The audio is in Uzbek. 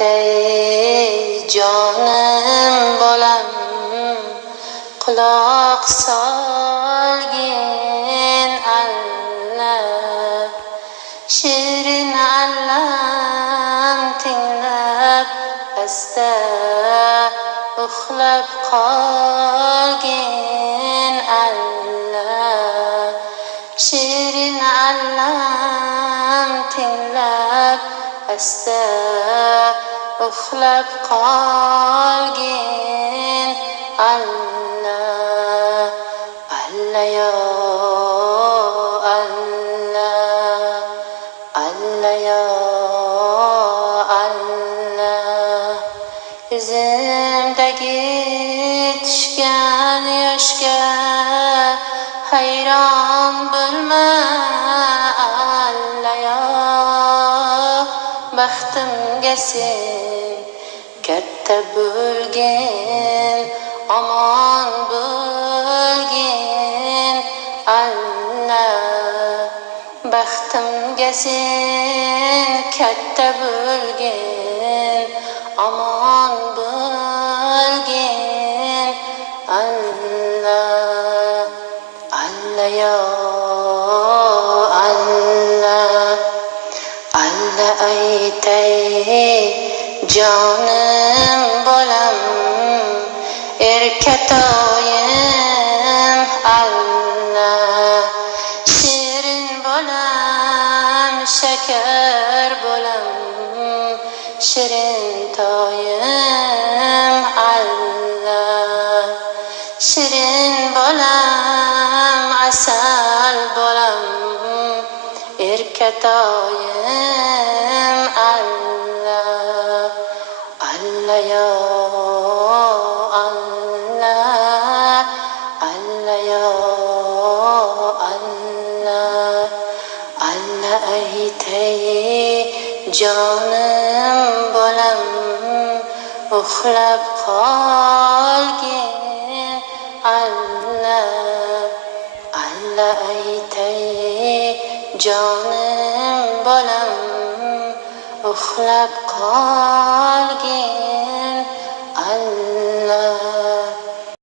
aytay jonim bolam, quloq solgin alla, shirin allam tinglab asta uxlab qolgin alla, shirin allam tinglab asta uxlab qolgin alla, alla yo alla, alla yo alla. Yuzimdagi tushgan yoshga hayron bo'lma alla yo, baxtimga sen katta bo'lgin, omon bo'lgin alla, baxtimga sen katta bo'lgin, omon bo'lgin alla, alla yo alla, alla aytay jonim bolam, erkatoyim alla, shirin bolam, shakar bolam, shirin toyim alla, shirin bolam, asal bolam, erkatoyim alla, alla yo alla, alla yo alla, alla aytay jonim bolam, uxlab qolgin alla, alla aytay jonim bolam, uxlab qolgin